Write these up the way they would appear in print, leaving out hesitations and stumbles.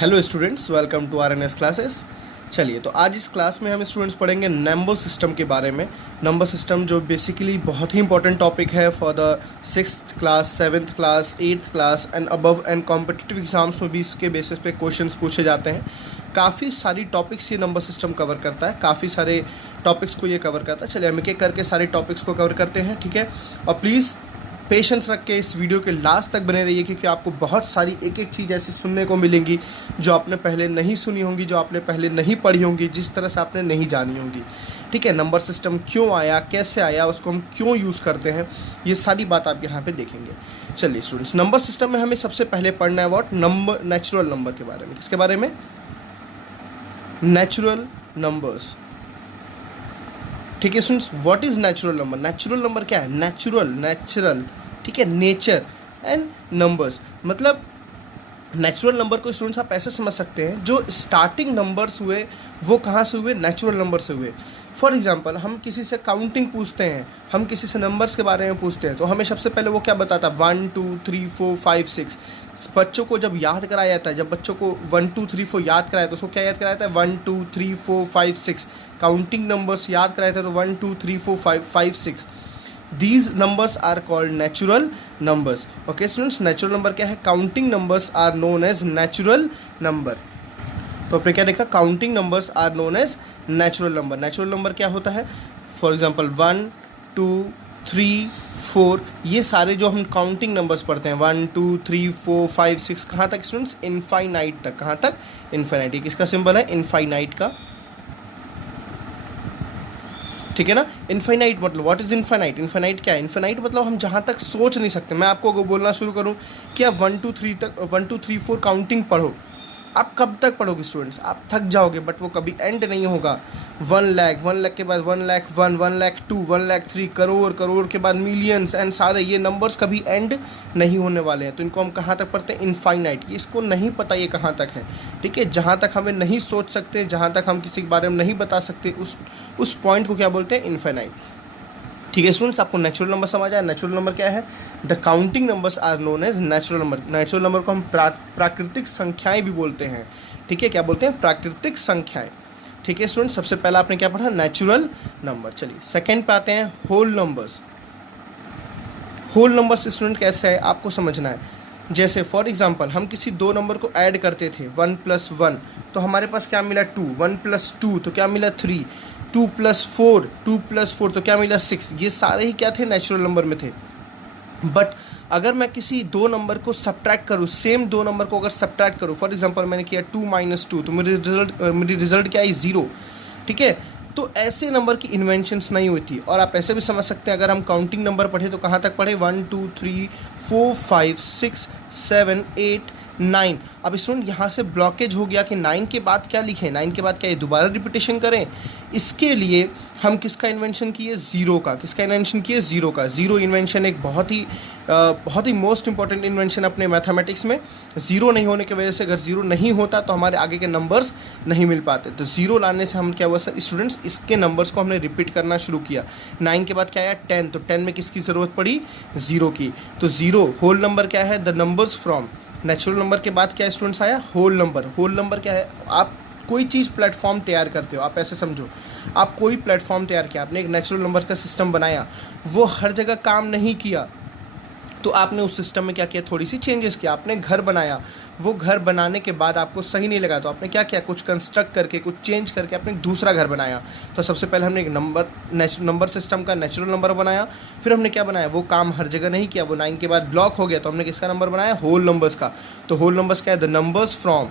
Hello students, welcome to RNS classes. चलिए, तो आज इस क्लास में हम स्टूडेंट्स पढ़ेंगे नंबर सिस्टम के बारे में। नंबर सिस्टम जो बेसिकली बहुत ही इंपॉर्टेंट टॉपिक है for the 6th class, 7th class, 8th class and above, and competitive exams में भी इसके बेसिस पे क्वेश्चंस पूछे जाते हैं। काफ़ी सारी टॉपिक्स ये नंबर सिस्टम कवर करता है, काफ़ी सारे टॉपिक्स को ये कवर करता है। चलिए हम एक एक करके सारे टॉपिक्स को कवर करते हैं, ठीक है। और प्लीज़ पेशेंस रख के इस वीडियो के लास्ट तक बने रहिए, क्योंकि आपको बहुत सारी एक एक चीज़ ऐसी सुनने को मिलेंगी जो आपने पहले नहीं सुनी होंगी, जो आपने पहले नहीं पढ़ी होंगी, जिस तरह से आपने नहीं जानी होंगी, ठीक है। नंबर सिस्टम क्यों आया, कैसे आया, उसको हम क्यों यूज़ करते हैं, ये सारी बात आप यहाँ पे देखेंगे। चलिए स्टूडेंट्स, नंबर सिस्टम में हमें सबसे पहले पढ़ना है व्हाट, नंबर, नेचुरल नंबर के बारे में। किसके बारे में? नेचुरल नंबर्स, ठीक है students. What is natural number? Natural number क्या है? नेचुरल, ठीक है, नेचर एंड नंबर्स। मतलब नेचुरल नंबर को स्टूडेंट्स आप ऐसे समझ सकते हैं, जो स्टार्टिंग नंबर्स हुए वो कहाँ से हुए? नेचुरल नंबर से हुए। फॉर एग्जांपल, हम किसी से काउंटिंग पूछते हैं, हम किसी से नंबर्स के बारे में पूछते हैं, तो हमें सबसे पहले वो क्या बताता है? 1 2 3 4 5 6। बच्चों को जब याद कराया जाता है, जब बच्चों को 1 2 3 4 याद कराया तो उसको क्या याद कराया जाता है? 1 2 3 4 5 6। काउंटिंग नंबर्स याद कराया था तो 1 2 3 4 5 6। These numbers are called natural numbers. Okay students, natural number क्या है? Counting numbers are known as natural number. तो आपने क्या देखा? Counting numbers are known as natural number. Natural number क्या होता है? For example 1 2 3 4, ये सारे जो हम काउंटिंग नंबर्स पढ़ते हैं 1 2 3 4 5 6, कहाँ तक स्टूडेंट्स? इनफाइनाइट तक। कहाँ तक? इनफाइनाइट। ये किसका सिंबल है? इनफाइनाइट का, ठीक है ना। इनफाइनाइट मतलब व्हाट इज इनफाइनाइट? इनफाइनाइट क्या है? इनफाइनाइट मतलब हम जहाँ तक सोच नहीं सकते। मैं आपको अगर बोलना शुरू करूँ कि आप 1 2 3 तक, 1 2 3 4 काउंटिंग पढ़ो, आप कब तक पढ़ोगे स्टूडेंट्स? आप थक जाओगे, बट वो कभी एंड नहीं होगा। 1 लाख, 1 लाख के बाद 1 लाख 1, 1 लाख 2, 1 लाख 3, करोड़, करोड़ के बाद मिलियंस, एंड सारे ये नंबर्स कभी एंड नहीं होने वाले हैं। तो इनको हम कहाँ तक पढ़ते हैं? इनफाइनाइट। इसको नहीं पता ये कहाँ तक है, ठीक है। जहाँ तक हमें नहीं सोच सकते, जहाँ तक हम किसी के बारे में नहीं बता सकते, उस पॉइंट को क्या बोलते हैं? इनफाइनाइट, ठीक है स्टूडेंट्स। आपको नेचुरल नंबर समझ आया? नेचुरल नंबर क्या है? The counting numbers are known as natural number. Natural number को हम प्राकृतिक संख्याएं भी बोलते हैं, ठीक है। क्या बोलते हैं? प्राकृतिक संख्याएं, ठीक है स्टूडेंट्स। सबसे पहला आपने क्या पढ़ा? Natural number. चलिए सेकंड पे आते हैं, whole numbers. Whole numbers student कैसे है आपको समझना है। जैसे फॉर एग्जांपल, हम किसी दो नंबर को ऐड करते थे, 1 + 1, तो हमारे पास क्या मिला? 2। 1 + 2 तो क्या मिला? 3। 2 + 4, 2 + 4 तो क्या मिला? 6। ये सारे ही क्या थे? नेचुरल नंबर में थे। बट अगर मैं किसी दो नंबर को सब्ट्रैक्ट करूँ, सेम दो नंबर को अगर सब्ट्रैक्ट करूँ, फॉर एग्जांपल मैंने किया 2 - 2, तो मेरी रिजल्ट क्या है? 0, ठीक है। तो ऐसे नंबर की इन्वेंशंस नहीं हुई थी। और आप ऐसे भी समझ सकते हैं, अगर हम काउंटिंग नंबर पढ़े तो कहाँ तक पढ़े? 1 2 3 4 5 6 7 8 9। अब स्टूडेंट यहाँ से ब्लॉकेज हो गया कि 9 के बाद क्या लिखें, 9 के बाद क्या ये दोबारा रिपीटेशन करें? इसके लिए हम किसका इन्वेंशन किए? ज़ीरो का। किसका इन्वेंशन किए? ज़ीरो का। ज़ीरो इन्वेंशन एक बहुत ही मोस्ट इंपॉर्टेंट इन्वेंशन अपने मैथमेटिक्स में। ज़ीरो नहीं होने की वजह से, अगर ज़ीरो नहीं होता तो हमारे आगे के नंबर्स नहीं मिल पाते। तो ज़ीरो लाने से हम क्या हुआ सर स्टूडेंट्स? इसके नंबर्स को हमने रिपीट करना शुरू किया। 9 के बाद क्या आया? 10, तो 10 में किसकी ज़रूरत पड़ी? ज़ीरो की। तो ज़ीरो होल नंबर क्या है? The numbers from. Natural number के बाद क्या स्टूडेंट्स आया? Whole number. होल नंबर क्या है? आप कोई चीज़ प्लेटफॉर्म तैयार करते हो, आप ऐसे समझो, आप कोई प्लेटफॉर्म तैयार किया, आपने एक नेचुरल नंबर का सिस्टम बनाया, वो हर जगह काम नहीं किया, तो आपने उस सिस्टम में क्या किया? थोड़ी सी चेंजेस किया। आपने घर बनाया, वो घर बनाने के बाद आपको सही नहीं लगा, तो आपने क्या किया? कुछ कंस्ट्रक्ट करके, कुछ चेंज करके आपने दूसरा घर बनाया। तो सबसे पहले हमने एक नंबर सिस्टम का नेचुरल नंबर बनाया। फिर हमने क्या बनाया? वो काम हर जगह नहीं किया, वो 9 के बाद ब्लॉक हो गया, तो हमने किसका नंबर बनाया? होल नंबर्स का। तो होल नंबर्स क्या है? The numbers from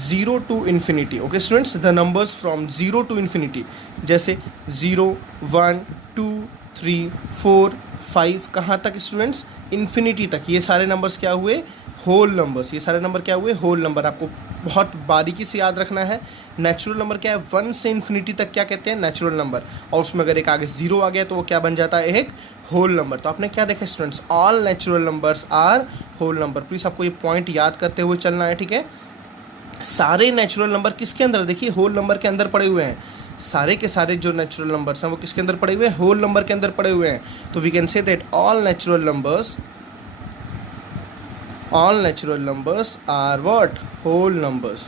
0 to infinity। Okay students, the numbers from 0 to infinity, जैसे 0 1 2 3 4 5, कहाँ तक स्टूडेंट्स? इन्फिनिटी तक। ये सारे नंबर्स क्या हुए? Whole numbers. ये सारे नंबर क्या हुए? Whole number. आपको बहुत बारीकी से याद रखना है। नेचुरल नंबर क्या है? 1 से इन्फिनिटी तक क्या कहते हैं? Natural number. और उसमें अगर एक आगे 0 आ गया तो वो क्या बन जाता है? एक होल नंबर। तो आपने क्या देखा students? All natural numbers are whole number. Please आपको ये पॉइंट याद करते हुए चलना है, ठीक है। सारे नेचुरल नंबर किसके अंदर? देखिए होल नंबर के अंदर पड़े हुए हैं। सारे के सारे जो नेचुरल नंबर्स हैं वो किसके अंदर पड़े हुए हैं? होल नंबर के अंदर पड़े हुए हैं। तो we can say that all natural numbers all natural numbers are what, whole numbers,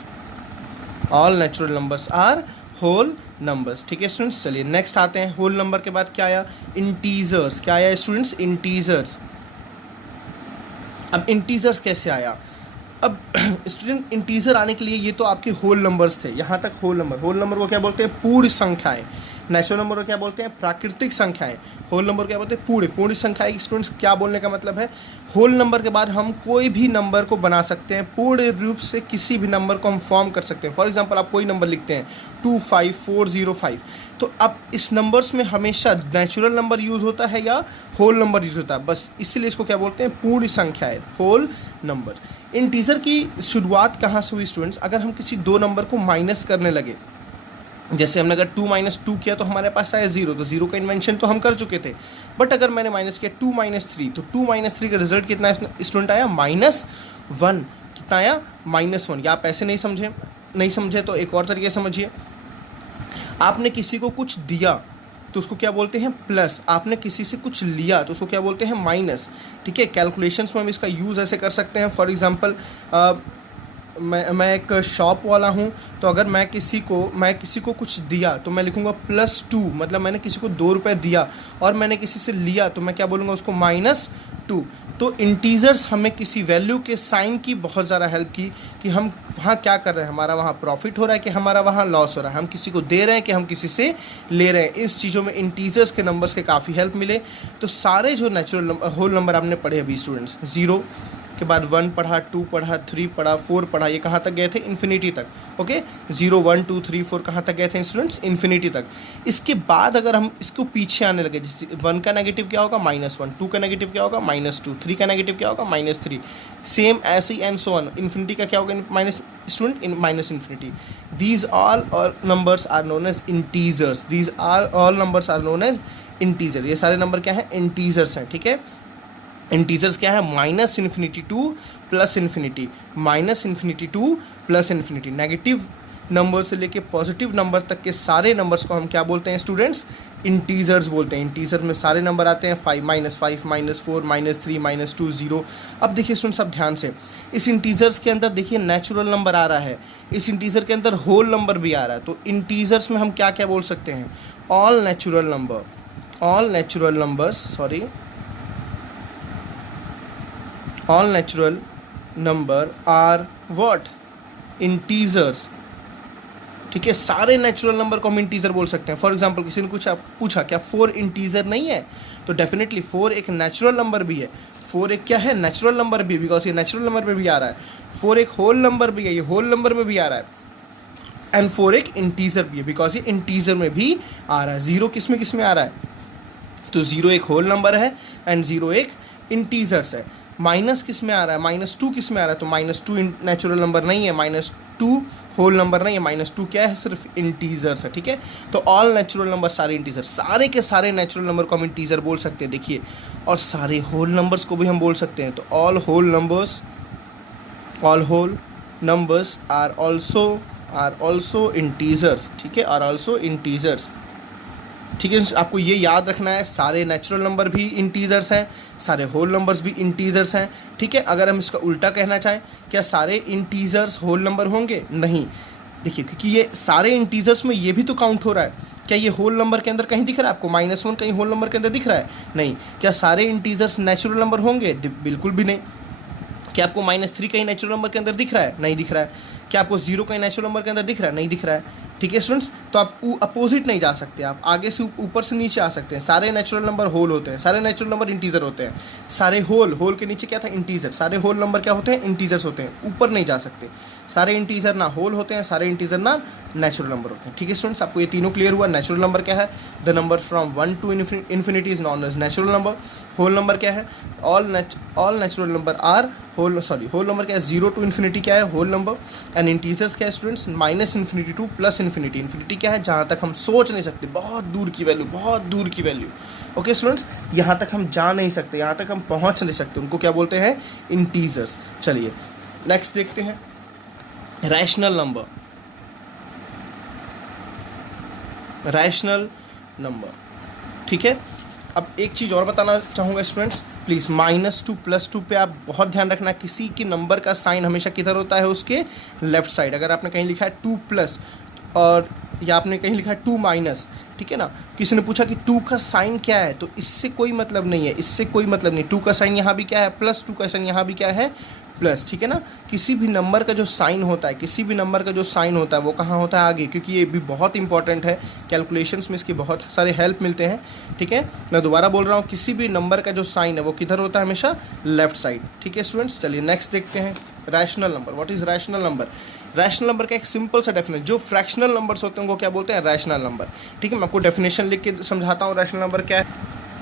all natural numbers are whole numbers. ठीक है स्टूडेंट्स, चलिए नेक्स्ट आते हैं। होल नंबर के बाद क्या आया, इंटीजर्स। क्या आया स्टूडेंट्स, इंटीजर्स। अब इंटीजर्स कैसे आया, अब स्टूडेंट इंटीजर आने के लिए ये तो आपके होल नंबर्स थे, यहाँ तक होल नंबर। होल नंबर को क्या बोलते हैं, पूर्ण संख्याएं। नेचुरल नंबर को क्या बोलते हैं, प्राकृतिक संख्याएं। होल नंबर क्या बोलते हैं, पूर्ण संख्याएं। स्टूडेंट्स क्या बोलने का मतलब है, होल नंबर के बाद हम कोई भी नंबर को बना सकते हैं, पूर्ण रूप से किसी भी नंबर को हम फॉर्म कर सकते हैं। फॉर एग्जांपल आप कोई नंबर लिखते हैं 25405, तो अब इस नंबर्स में हमेशा नेचुरल नंबर यूज़ होता है या होल नंबर यूज़ होता है, बस इसलिए इसको क्या बोलते हैं, पूर्ण संख्याएं, होल नंबर। इंटीजर की शुरुआत कहाँ से हुई स्टूडेंट्स, अगर हम किसी दो नंबर को माइनस करने लगे, जैसे हमने अगर 2 - 2 किया तो हमारे पास आया 0, तो 0 का इन्वेंशन तो हम कर चुके थे। बट अगर मैंने माइनस किया 2 - 3, तो 2 - 3 का रिजल्ट कितना स्टूडेंट आया, -1। कितना आया, -1। या आप ऐसे नहीं समझे तो एक और तरीके समझिए, आपने किसी को कुछ दिया तो उसको क्या बोलते हैं, प्लस। आपने किसी से कुछ लिया तो उसको क्या बोलते हैं, माइनस। ठीक है, कैलकुलेशंस में हम इसका यूज़ ऐसे कर सकते हैं। फॉर एग्जांपल मैं एक शॉप वाला हूँ, तो अगर मैं किसी को कुछ दिया तो मैं लिखूँगा +2, मतलब मैंने किसी को 2 रुपये दिया, और मैंने किसी से लिया तो मैं क्या बोलूँगा उसको, -2। तो इंटीजर्स हमें किसी वैल्यू के साइन की बहुत ज़्यादा हेल्प की कि हम वहाँ क्या कर रहे हैं, हमारा वहाँ प्रॉफिट हो रहा है कि हमारा वहाँ लॉस हो रहा है, हम किसी को दे रहे हैं कि हम किसी से ले रहे हैं। इस चीज़ों में इंटीजर्स के नंबर्स के काफ़ी हेल्प मिले। तो सारे जो नेचुरल होल नंबर आपने पढ़े अभी स्टूडेंट्स, 0 के बाद 1 पढ़ा, 2 पढ़ा, 3 पढ़ा, 4 पढ़ा, ये कहाँ तक गए थे, इन्फिनिटी तक। ओके, 0 1 2 3 4 कहाँ तक गए थे स्टूडेंट्स, इन्फिनिटी तक। इसके बाद अगर हम इसको पीछे आने लगे, जैसे 1 का नेगेटिव क्या होगा, -1, 2 का नेगेटिव क्या होगा, -2, 3 का नेगेटिव क्या होगा, -3, सेम ऐसे ही एंड सो ऑन। इन्फिनिटी का क्या होगा, minus student, minus infinity. These all numbers are known as integers, these are all numbers are known as integer. ये सारे नंबर क्या है, इंटीजर्स हैं। ठीक है, इंटीजर्स क्या है, -∞ टू +∞, -∞ टू +∞। नेगेटिव नंबर से लेके पॉजिटिव नंबर तक के सारे नंबर्स को हम क्या बोलते हैं स्टूडेंट्स, इंटीजर्स बोलते हैं। इंटीजर में सारे नंबर आते हैं, 5 -5 -4 -3 -2 0। अब देखिए स्टूडेंट्स, अब ध्यान से, इस इंटीजर्स के अंदर देखिए नेचुरल नंबर आ रहा है, इस इंटीजर के अंदर होल नंबर भी आ रहा है। तो इंटीजर्स में हम क्या क्या बोल सकते हैं, all natural number are what, integers. ठीक है, सारे नेचुरल नंबर को हम इंटीजर बोल सकते हैं। फॉर एग्जांपल किसी ने कुछ पूछा क्या 4 इंटीजर नहीं है, तो डेफिनेटली 4 एक नेचुरल नंबर भी है। 4 एक क्या है, नेचुरल नंबर भी, बिकॉज ये नेचुरल नंबर में भी आ रहा है। 4 एक होल नंबर भी है, ये होल नंबर में भी आ रहा है। एंड 4 एक इंटीजर भी है, बिकॉज ये इंटीजर में भी आ रहा है। 0 किस में आ रहा है, तो 0 एक होल नंबर है एंड 0 एक इंटीजर्स है। माइनस किस में आ रहा है, -2 किस में आ रहा है, तो -2 नेचुरल नंबर नहीं है, -2 होल नंबर नहीं है, -2 क्या है, सिर्फ इंटीजर्स है। ठीक है, तो ऑल नेचुरल नंबर सारे इंटीजर, सारे के सारे नेचुरल नंबर को हम इंटीजर बोल सकते हैं। देखिए, और सारे होल नंबर्स को भी हम बोल सकते हैं। तो all whole numbers are also integers. ठीक है, आर ऑल्सो इंटीजर्स। ठीक है, आपको ये याद रखना है, सारे नेचुरल नंबर भी इंटीजर्स हैं, सारे होल नंबर्स भी इंटीजर्स हैं। ठीक है, अगर हम इसका उल्टा कहना चाहें, क्या सारे इंटीजर्स होल नंबर होंगे, नहीं। देखिए, क्योंकि ये सारे इंटीजर्स में ये भी तो काउंट हो रहा है। क्या ये होल नंबर के अंदर कहीं दिख रहा है आपको, -1 कहीं होल नंबर के अंदर दिख रहा है, नहीं। क्या सारे इंटीजर्स नेचुरल नंबर होंगे, बिल्कुल भी नहीं। क्या आपको -3 कहीं नेचुरल नंबर के अंदर दिख रहा है, नहीं दिख रहा है। क्या आपको 0 कहीं नेचुरल नंबर के अंदर दिख रहा है, नहीं दिख रहा है। ठीक है स्टूडेंट्स, तो आप अपोजिट नहीं जा सकते, आप आगे से ऊपर से नीचे आ सकते हैं। सारे नेचुरल नंबर होल होते हैं, सारे नेचुरल नंबर इंटीजर होते हैं। सारे होल के नीचे क्या था, इंटीजर। सारे होल नंबर क्या होते हैं, इंटीजर्स होते हैं, ऊपर नहीं जा सकते। सारे इंटीजर ना होल होते हैं, सारे इंटीजर ना नेचुरल नंबर होते हैं। ठीक है स्टूडेंट्स, आपको ये तीनों क्लियर हुआ। नेचुरल नंबर क्या है, the number from 1 to infinity is known as natural number. Whole number क्या है, all natural number are whole number क्या है, 0 to इन्फिनिटी क्या है, होल नंबर। एंड इंटीजर्स क्या है स्टूडेंट्स, -∞ टू +∞। इन्फिनिटी क्या है, जहाँ तक हम सोच नहीं सकते, बहुत दूर की वैल्यू। ओके स्टूडेंट्स, यहाँ तक हम जा नहीं सकते, यहाँ तक हम पहुँच नहीं सकते, उनको क्या बोलते हैं, इंटीजर्स। चलिए नेक्स्ट देखते हैं, रैशनल नंबर। ठीक है, अब एक चीज़ और बताना चाहूँगा स्टूडेंट्स, प्लीज़ -2 +2 पे आप बहुत ध्यान रखना, किसी के नंबर का साइन हमेशा किधर होता है, उसके लेफ्ट साइड। अगर आपने कहीं लिखा है 2 प्लस और या आपने कहीं लिखा है 2 माइनस, ठीक है ना, किसी ने पूछा कि 2 का साइन क्या है, तो इससे कोई मतलब नहीं है, इससे कोई मतलब नहीं। 2 का साइन यहाँ भी क्या है प्लस, 2 का साइन यहाँ भी क्या है प्लस, ठीक है ना। किसी भी नंबर का जो साइन होता है, किसी भी नंबर का जो साइन होता है वो कहाँ होता है, आगे, क्योंकि ये भी बहुत इंपॉर्टेंट है, कैलकुलेशंस में इसके बहुत सारे हेल्प मिलते हैं, ठीक है। मैं दोबारा बोल रहा हूँ, किसी भी नंबर का जो साइन है वो किधर होता है, हमेशा लेफ्ट साइड, ठीक है स्टूडेंट्स। चलिए नेक्स्ट देखते हैं, rational number. What is rational number? Rational number का एक सिंपल सा डेफिनेशन, जो फ्रैक्शनल नंबर्स होते हैं उनको क्या बोलते हैं, रैशनल नंबर, ठीक है। मैं आपको डेफिनेशन लिख के समझाता हूँ रैशनल नंबर क्या है।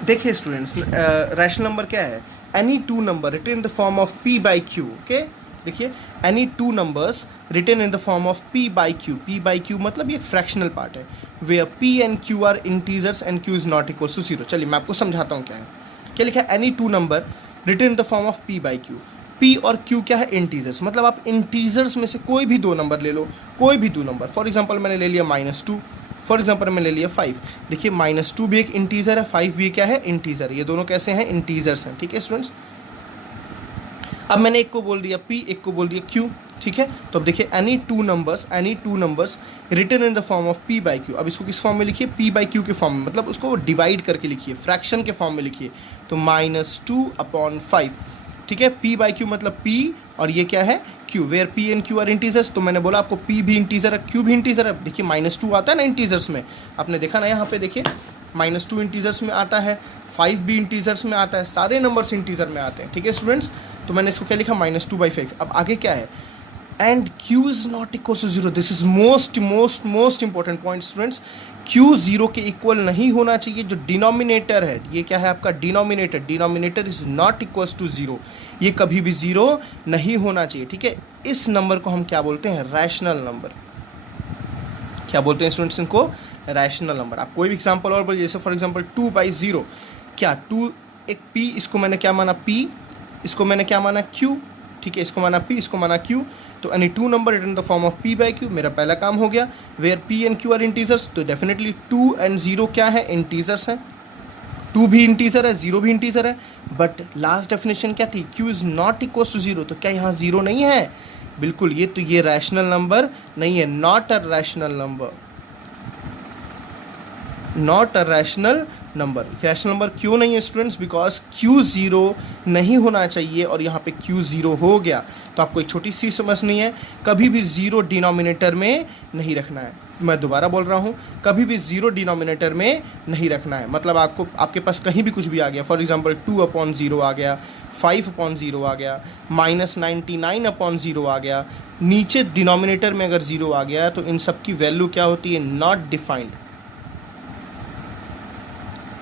देखिए स्टूडेंट्स, रैशनल नंबर क्या है, any two number written in the form of p by q, okay. देखिए, any two numbers written in the form of p by q, p by q मतलब ये एक fractional part है, where p and q are integers and q is not equal to 0। चलिए मैं आपको समझाता हूँ क्या है। क्या लिखा है, any two number written in the form of p by q। p और q क्या है, इंटीजर्स, मतलब आप इंटीजर्स में से कोई भी दो नंबर ले लो, कोई भी दो नंबर। फॉर एग्जाम्पल मैंने ले लिया -2, फॉर एग्जाम्पल मैंने ले लिया 5। देखिए -2 भी एक इंटीजर है, 5 भी क्या है, इंटीजर। ये दोनों कैसे हैं, इंटीजर्स हैं, ठीक है स्टूडेंट्स। अब मैंने एक को बोल दिया p, एक को बोल दिया q, ठीक है। तो अब देखिए, any two numbers written in the form of p by q। अब इसको किस फॉर्म में लिखिए, p by q के फॉर्म में, मतलब उसको डिवाइड करके लिखिए, फ्रैक्शन के फॉर्म में लिखिए। तो -2/5, ठीक है। p by q मतलब p और ये क्या है, q, where p and q are integers. तो मैंने बोला आपको p भी इंटीजर है, q भी इंटीजर है। देखिए -2 आता है ना इंटीजर्स में, आपने देखा ना यहाँ पे, देखिए -2 इंटीजर्स में आता है, 5 भी इंटीजर्स में आता है, सारे नंबर्स इंटीजर में आते हैं, ठीक है स्टूडेंट्स। तो मैंने इसको क्या लिखा, -2/5। अब आगे क्या है, and q is not equal to 0। This is most important point students. q 0 के इक्वल नहीं होना चाहिए। जो डिनोमिनेटर है, ये क्या है आपका denominator is not equal to 0। ये कभी भी 0 नहीं होना चाहिए, ठीक है। इस नंबर को हम क्या बोलते हैं, रैशनल नंबर। क्या बोलते हैं स्टूडेंट्स इनको, रैशनल नंबर। आप कोई भी एग्जाम्पल और बोलिए, जैसे फॉर एग्जाम्पल 2/0, क्या 2 एक p, इसको मैंने क्या माना p, इसको मैंने क्या माना q, ठीक है, इसको माना p, इसको माना q। तो any two number written in the form of p by q, मेरा पहला काम हो गया। Where p and q are integers, तो डेफिनेटली 2 and 0 क्या है, इंटीजर्स हैं। 2 भी इंटीजर है, 0 भी इंटीजर है। बट लास्ट डेफिनेशन क्या थी, q is not equal to 0। तो क्या यहाँ 0 नहीं है, बिल्कुल। ये रैशनल नंबर नहीं है, not a rational number, not a rational number. Rational number क्यों नहीं है स्टूडेंट्स, बिकॉज q 0 नहीं होना चाहिए और यहाँ पे q 0 हो गया। तो आपको एक छोटी सी समझनी है, कभी भी 0 डिनोमिनेटर में नहीं रखना है। मैं दोबारा बोल रहा हूँ, कभी भी 0 डिनोमिनेटर में नहीं रखना है। मतलब आपके पास कहीं भी कुछ भी आ गया, फॉर एग्जांपल 2/0 आ गया, 5/0 आ गया, -99/0 आ गया, नीचे डिनोमिनेटर में अगर 0 आ गया तो इन सब की वैल्यू क्या होती है, नॉट डिफाइंड।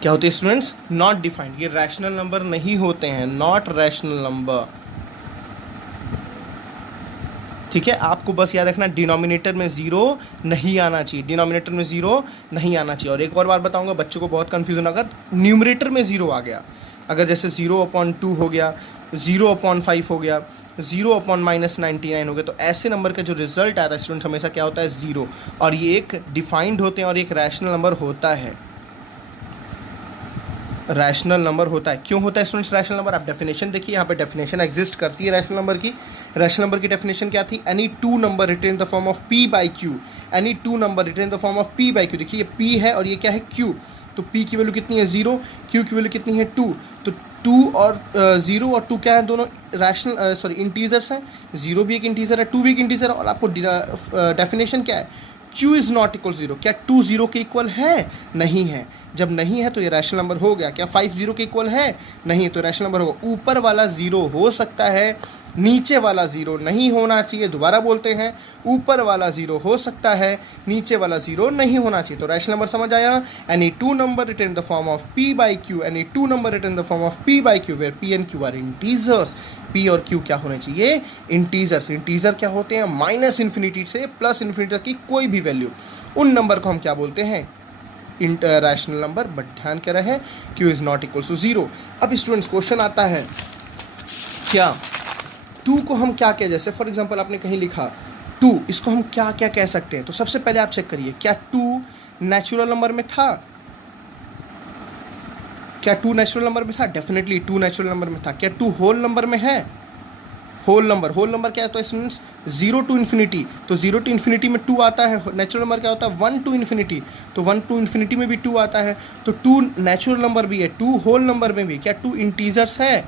क्या होते हैं स्टूडेंट्स, नॉट डिफाइंड। ये रैशनल नंबर नहीं होते हैं, नॉट रैशनल नंबर, ठीक है। आपको बस याद रखना, डिनोमिनेटर में 0 नहीं आना चाहिए, डिनोमिनेटर में 0 नहीं आना चाहिए। और एक और बात बताऊंगा, बच्चों को बहुत कन्फ्यूजन, अगर न्यूमरेटर में 0 आ गया, अगर जैसे 0/2 हो गया, 0/5 हो गया, 0/-99 हो गया, तो ऐसे नंबर का जो रिजल्ट आता है स्टूडेंट हमेशा क्या होता है, 0। और ये एक डिफाइंड होते हैं और एक रैशनल नंबर होता है, रैशनल नंबर होता है। क्यों होता है स्टूडेंट्स रैशनल नंबर, आप डेफिनेशन देखिए, यहाँ पे डेफिनेशन एग्जिस्ट करती है रैशनल नंबर की। रैशनल नंबर की डेफिनेशन क्या थी, any two number written in the form of p by q, any two number written in the form of p by q। देखिए ये p है और ये क्या है, q। तो p की वैल्यू कितनी है, 0, q की वैल्यू कितनी है, 2। तो 2 और 0 और 2 क्या है, दोनों रैशनल इंटीजर्स हैं। 0 भी एक इंटीजर है, 2 भी एक इंटीजर है। और आपको डेफिनेशन क्या है, q इज़ नॉट इक्वल 0। क्या 2 0 के इक्वल है, नहीं है। जब नहीं है तो ये रैशनल नंबर हो गया। क्या 5 0 के इक्वल है, नहीं, तो रैशनल नंबर होगा। ऊपर वाला 0 हो सकता है, नीचे वाला 0 नहीं होना चाहिए। दोबारा बोलते हैं, ऊपर वाला 0 हो सकता है, नीचे वाला 0 नहीं होना चाहिए। तो रैशनल नंबर समझ आया, any two number written in the form of p by q, any two number written in the form of p by q, where p and q are integers. p और q क्या होने चाहिए, integers. Integer क्या होते हैं, -∞ से +∞ तक की कोई भी वैल्यू, उन नंबर को हम क्या बोलते हैं, रैशनल नंबर। बट ध्यान क्या रहे, q is not equal to 0। अब स्टूडेंट्स क्वेश्चन आता है, क्या 2 को हम क्या कह, जैसे फॉर एग्जांपल आपने कहीं लिखा 2, इसको हम क्या क्या कह सकते हैं। तो सबसे पहले आप चेक करिए, क्या 2 नेचुरल नंबर में था, क्या 2 नेचुरल नंबर में था? डेफिनेटली 2 नेचुरल नंबर में था। क्या 2 होल नंबर में है? होल नंबर क्या होता है स्टूडेंट्स? 0 टू इन्फिनिटी, तो 0 टू इन्फिनिटी में 2 आता है। नेचुरल नंबर क्या होता है? 1 टू इन्फिनिटी, तो 1 टू इन्फिनिटी में भी 2 आता है। तो 2 नेचुरल नंबर भी है, 2 होल नंबर में भी। क्या 2 इंटीजर्स है?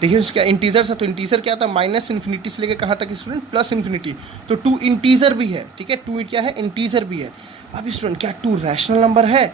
देखिए क्या इंटीजर्स है, तो इंटीजर क्या था? माइनस इन्फिनिटी से लेकर कहाँ तक स्टूडेंट? Plus infinity. तो 2 इंटीजर भी है, ठीक है, 2 क्या है? इंटीजर भी है। अब स्टूडेंट क्या 2 रैशनल नंबर है?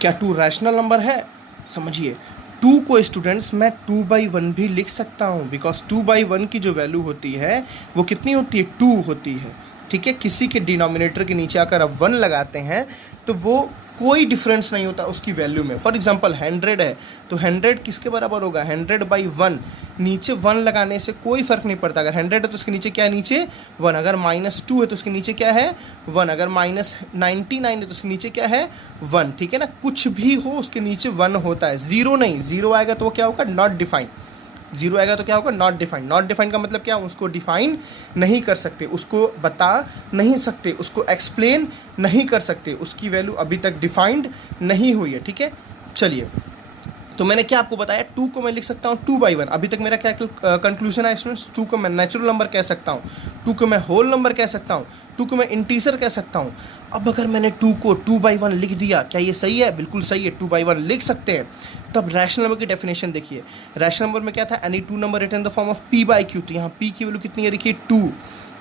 क्या 2 रैशनल नंबर है? समझिए 2 को स्टूडेंट्स मैं 2/1 भी लिख सकता हूँ, बिकॉज 2/1 की जो वैल्यू होती है वो कितनी होती है? 2 होती है, ठीक है। किसी के डिनोमिनेटर के नीचे आकर आप 1 लगाते हैं तो वो कोई डिफरेंस नहीं होता उसकी वैल्यू में। फॉर एग्जांपल 100 है, तो 100 किसके बराबर होगा? 100/1। नीचे 1 लगाने से कोई फ़र्क नहीं पड़ता। अगर 100 है तो उसके नीचे क्या है? नीचे 1। अगर -2 है तो उसके नीचे क्या है? 1। अगर -99 है तो उसके नीचे क्या है? 1, ठीक है ना। कुछ भी हो उसके नीचे 1 होता है, 0 नहीं। 0 आएगा तो वो क्या होगा? Not defined. 0 आएगा तो क्या होगा? Not defined. नॉट डिफाइंड का मतलब क्या? उसको डिफाइन नहीं कर सकते, उसको बता नहीं सकते, उसको एक्सप्लेन नहीं कर सकते, उसकी वैल्यू अभी तक डिफाइंड नहीं हुई है, ठीक है। चलिए, तो मैंने क्या आपको बताया? 2 को मैं लिख सकता हूँ 2/1। अभी तक मेरा क्या कंक्लूजन है स्टूडेंट्स? 2 को मैं नेचुरल नंबर कह सकता हूँ, 2 को मैं होल नंबर कह सकता हूँ, 2 को मैं इंटीजर कह सकता हूँ। अब अगर मैंने 2 को 2/1 लिख दिया, क्या ये सही है? बिल्कुल सही है, 2/1 लिख सकते हैं। तब रैशनल नंबर की डेफिनेशन देखिए। रैशनल नंबर में क्या था? Any 2 number written in the form of p/q। तो यहाँ p की वैल्यू कितनी है? देखिए 2।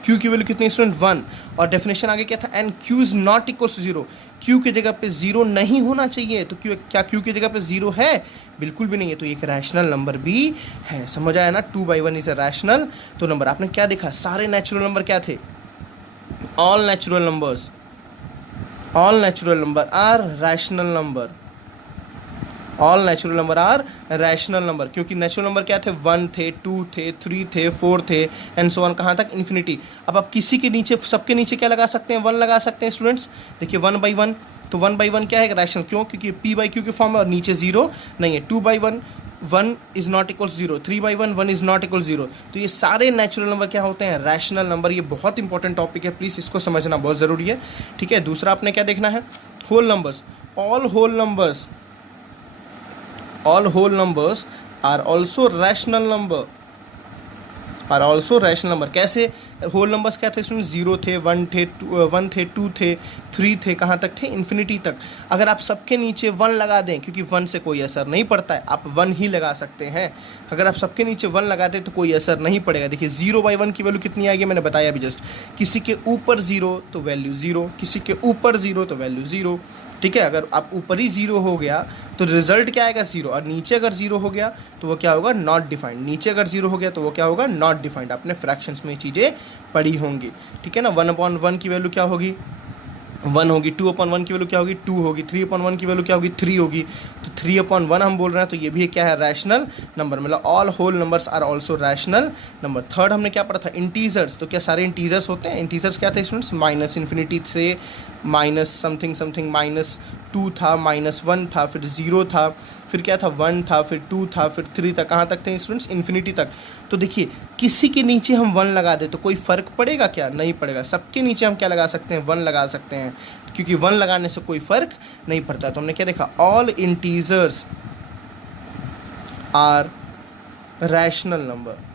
q की वैल्यू कितनी है स्टूडेंट? 1। और डेफिनेशन आगे क्या था? And q is not equal to 0। q की जगह पे 0 नहीं होना चाहिए। तो क्या q की जगह पे 0 है? बिल्कुल भी नहीं है। तो एक रैशनल नंबर भी है। समझ आया ना? 2/1 इज अ रैशनल तो नंबर। आपने क्या देखा? सारे नेचुरल नंबर क्या थे? All natural numbers, all natural number are rational number. All natural number are rational number, क्योंकि नेचुरल नंबर क्या थे? 1 थे, 2 थे, 3 थे, 4 थे, एंड सो ऑन, कहाँ तक? इन्फिनिटी। अब आप किसी के नीचे, सबके नीचे क्या लगा सकते हैं? 1 लगा सकते हैं स्टूडेंट्स। देखिए 1/1, तो 1/1 क्या है? रैशनल। क्यों? क्योंकि p/q के फॉर्म में, और नीचे 0 नहीं है। 2/1 1 is not equal 0, 3/1 1 is not equal 0। तो ये सारे नेचुरल नंबर क्या होते हैं? Rational number. ये बहुत इंपॉर्टेंट टॉपिक है, प्लीज़ इसको समझना बहुत ज़रूरी है, ठीक है। दूसरा आपने क्या देखना है? Whole numbers. All whole numbers, all whole numbers are also rational number, are also rational number। कैसे? होल नंबर्स क्या थे स्टूडेंट? 0 थे, 1 थे, 1 थे, 2 थे, 3 थे, कहाँ तक थे? इन्फिनिटी तक। अगर आप सबके नीचे 1 लगा दें, क्योंकि 1 से कोई असर नहीं पड़ता है, आप 1 ही लगा सकते हैं। अगर आप सबके नीचे 1 लगा दें तो कोई असर नहीं पड़ेगा। देखिए 0/1 की वैल्यू कितनी आएगी? मैंने बताया अभी जस्ट। किसी के ऊपर 0 तो वैल्यू 0, किसी के ऊपर 0 तो वैल्यू 0, ठीक है। अगर आप ऊपर ही 0 हो गया तो रिजल्ट क्या आएगा? 0। और नीचे अगर 0 हो गया तो वो क्या होगा? Not defined. नीचे अगर 0 हो गया तो वो क्या होगा? Not defined. आपने फ्रैक्शंस में चीज़ें पढ़ी होंगी, ठीक है ना। 1/1 की वैल्यू क्या होगी? 1 होगी। 2/1 की वैल्यू क्या होगी? 2 होगी। 3/1 की वैल्यू क्या होगी? 3 होगी। तो 3/1 हम बोल रहे हैं, तो ये भी क्या है? Rational number. मतलब all whole numbers are also rational number. Third हमने क्या पढ़ा था? इंटीजर्स। तो क्या सारे इंटीजर्स होते हैं? इंटीजर्स क्या थे स्टूडेंट्स? माइनस इन्फिनिटी थे, माइनस समथिंग समथिंग, -2 था, -1 था, फिर 0 था, फिर क्या था? 1 था, फिर 2 था, फिर 3 था, कहाँ तक थे स्टूडेंट्स? इन्फिनिटी तक। तो देखिए किसी के नीचे हम 1 लगा दें तो कोई फ़र्क पड़ेगा क्या? नहीं पड़ेगा। सबके नीचे हम क्या लगा सकते हैं? 1 लगा सकते हैं, क्योंकि 1 लगाने से कोई फ़र्क नहीं पड़ता। तो हमने क्या देखा? All integers are rational number.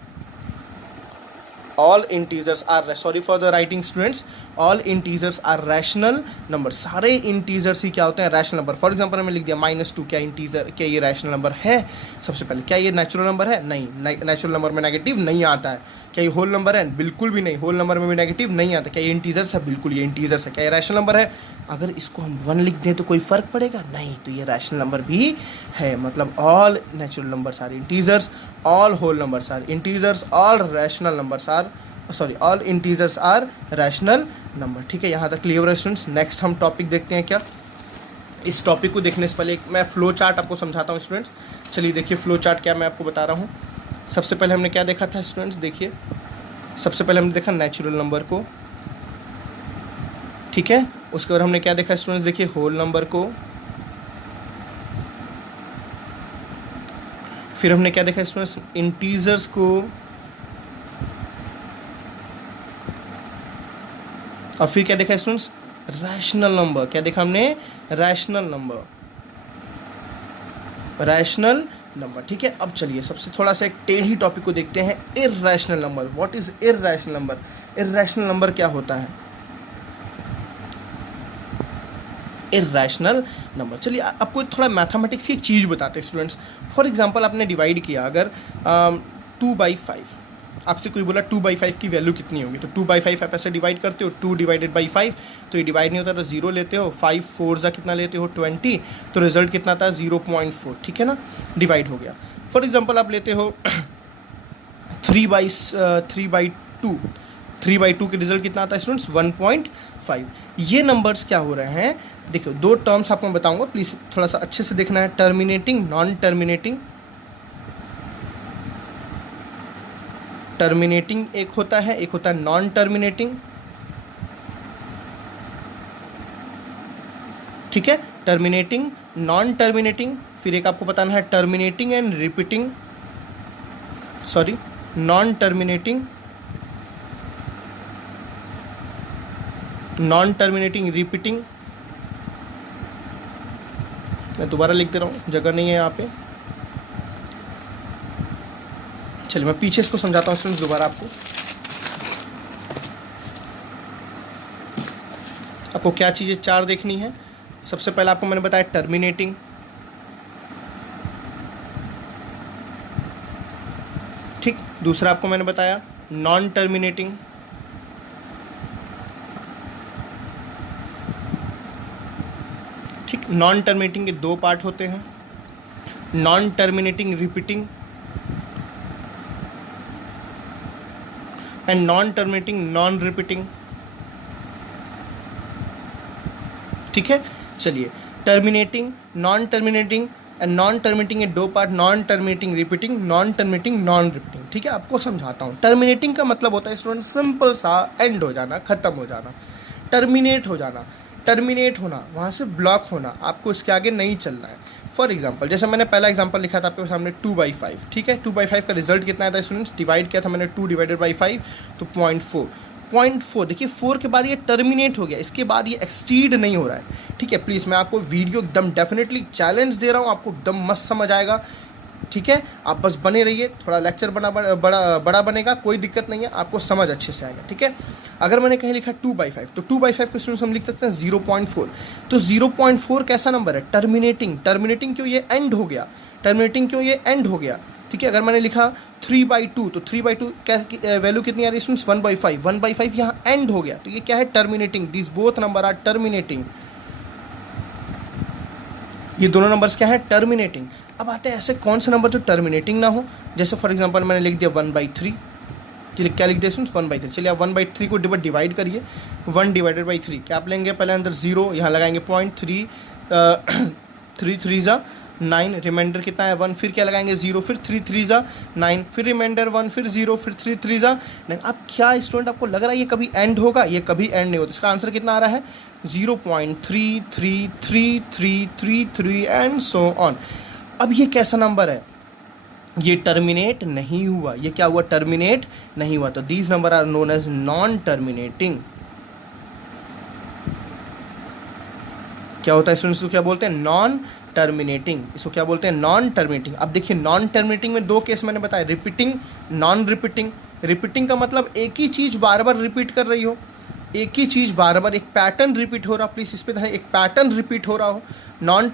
All integers are, sorry for the writing students, all integers are rational number. सारे इंटीजर्स ही क्या होते हैं? Rational number. फॉर एग्जांपल मैंने लिख दिया -2, क्या इंटीजर? क्या ये रैशनल नंबर है? सबसे पहले क्या ये नेचुरल नंबर है? नहीं, नेचुरल नंबर में नेगेटिव नहीं आता है। क्या ये होल नंबर है? बिल्कुल भी नहीं, होल नंबर में भी नेगेटिव नहीं आता। क्या ये इंटीजर्स है? बिल्कुल ये इंटीजर्स है। क्या ये रैशनल नंबर है? अगर इसको हम 1 लिख दें तो कोई फ़र्क पड़ेगा? नहीं, तो ये रैशनल नंबर भी है। मतलब all natural numbers are integers, all whole numbers are integers, all rational numbers are, sorry, all integers are rational number, ठीक है। यहाँ तक क्लियर है स्टूडेंट्स। नेक्स्ट हम टॉपिक देखते हैं क्या। इस टॉपिक को देखने से पहले मैं फ्लो चार्ट आपको समझाता हूँ स्टूडेंट्स। चलिए देखिए फ्लो चार्ट क्या मैं आपको बता रहा हूँ। सबसे पहले हमने क्या देखा था स्टूडेंट्स? देखिए सबसे पहले हमने देखा नेचुरल नंबर को, ठीक है। उसके बाद हमने क्या देखा स्टूडेंट्स? देखिए होल नंबर को। फिर हमने क्या देखा स्टूडेंट्स? इंटीजर्स को। और फिर क्या देखा स्टूडेंट्स? Rational number. क्या देखा हमने? Rational number, rational number. ठीक है, अब चलिए सबसे थोड़ा सा एक टेढ़ी टॉपिक को देखते हैं, irrational number. What is irrational number? Irrational number क्या होता है? इर्रेशनल नंबर, चलिए आपको थोड़ा मैथमेटिक्स की एक चीज़ बताते हैं स्टूडेंट्स। फॉर एग्जांपल आपने डिवाइड किया, अगर 2/5, आपसे कोई बोला 2/5 की वैल्यू कितनी होगी, तो 2/5 आप ऐसे डिवाइड करते हो, 2/5, तो ये डिवाइड नहीं होता तो 0 लेते हो, 5 4 जा कितना लेते हो 20, तो रिजल्ट कितना था 0.4। ठीक है ना, डिवाइड हो गया। फॉर एग्जांपल आप लेते हो 3/2, 3/2 के रिजल्ट कितना आता है स्टूडेंट्स 1.5। ये नंबर्स क्या हो रहे हैं, देखो दो टर्म्स आपको मैं बताऊंगा, प्लीज़ थोड़ा सा अच्छे से देखना है। Terminating, non terminating. टर्मिनेटिंग एक होता है, एक होता है नॉन टर्मिनेटिंग। ठीक है, टर्मिनेटिंग, नॉन टर्मिनेटिंग। फिर एक आपको बताना है terminating and repeating, sorry non terminating, non terminating, repeating. मैं दोबारा लिख दे रहा हूँ, जगह नहीं है यहाँ पे। चलिए मैं पीछे इसको समझाता हूँ स्टूडेंट्स दोबारा आपको। आपको क्या चीज़ें चार देखनी है। सबसे पहले आपको मैंने बताया टर्मिनेटिंग, ठीक। दूसरा आपको मैंने बताया नॉन टर्मिनेटिंग, ठीक। नॉन टर्मिनेटिंग के दो पार्ट होते हैं, non terminating repeating and non terminating non repeating. ठीक है, चलिए terminating, non terminating and non terminating के दो part, non terminating repeating, non terminating non repeating. ठीक है, आपको समझाता हूँ। टर्मिनेटिंग का मतलब होता है स्टूडेंट सिंपल सा एंड हो जाना, ख़त्म हो जाना। टर्मिनेट हो जाना, टर्मिनेट होना, वहाँ से ब्लॉक होना, आपको इसके आगे नहीं चलना है। फॉर एग्जाम्पल जैसे मैंने पहला एग्जाम्पल लिखा था आपके सामने 2/5, ठीक है। 2/5 का रिजल्ट कितना आया था स्टूडेंट्स, डिवाइड किया था मैंने 2/5, तो 0.4। देखिए 4 के बाद ये टर्मिनेट हो गया, इसके बाद ये एक्सटीड नहीं हो रहा है। ठीक है, प्लीज़ मैं आपको वीडियो एकदम डेफिनेटली चैलेंज दे रहा हूँ, आपको एकदम मस्त समझ आएगा। ठीक है, आप बस बने रहिए, थोड़ा लेक्चर बड़ा बनेगा, कोई दिक्कत नहीं है, आपको समझ अच्छे से आएगा। ठीक है, अगर मैंने कहीं लिखा 2/5, तो 2/5 को स्टूडेंट्स हम लिख सकते हैं 0.4। तो 0.4 कैसा नंबर है? टर्मिनेटिंग। टर्मिनेटिंग क्यों? ये एंड हो गया। टर्मिनेटिंग क्यों? ये एंड हो गया। ठीक है, अगर मैंने लिखा 3/2, तो 3/2 क्या वैल्यू कितनी आ रही है स्टूडेंट्स 1/5। 1/5 यहाँ एंड हो गया, तो ये क्या है? Terminating. This both number are terminating. ये दोनों नंबर्स क्या है? टर्मिनेटिंग। अब आते हैं ऐसे कौन से नंबर जो टर्मिनेटिंग ना हो। जैसे फॉर एग्जांपल मैंने लिख दिया 1/3, क्या लिख दिया स्टूडेंट्स 1/3। चलिए आप 1/3 को डिवाइड करिए, 1/3 क्या आप लेंगे? पहले अंदर 0, यहाँ लगाएंगे 0.3, 3 3 जा 9, रिमाइंडर कितना है 1, फिर क्या लगाएंगे 0, फिर 3 3 जा 9, फिर रिमाइंडर 1, फिर 0, फिर 3 3 जा 9। अब क्या स्टूडेंट आपको लग रहा है ये कभी एंड होगा? ये कभी एंड नहीं होता। इसका आंसर कितना आ रहा है 0.333333 एंड सो ऑन। अब ये कैसा नंबर है? ये टर्मिनेट नहीं हुआ। ये क्या हुआ? टर्मिनेट नहीं हुआ। तो these number are known as non terminating. क्या होता है स्टूडेंट्स, इसको क्या बोलते हैं? Non terminating. इसको क्या बोलते हैं? Non terminating. अब देखिए नॉन टर्मिनेटिंग में दो केस मैंने बताया, रिपीटिंग, नॉन रिपीटिंग। रिपीटिंग का मतलब एक ही चीज़ बार बार रिपीट कर रही हो, एक ही चीज़ बार बार, एक पैटर्न रिपीट हो रहा। प्लीज़ इस पर ध्यान, एक पैटर्न रिपीट हो रहा हो। नॉन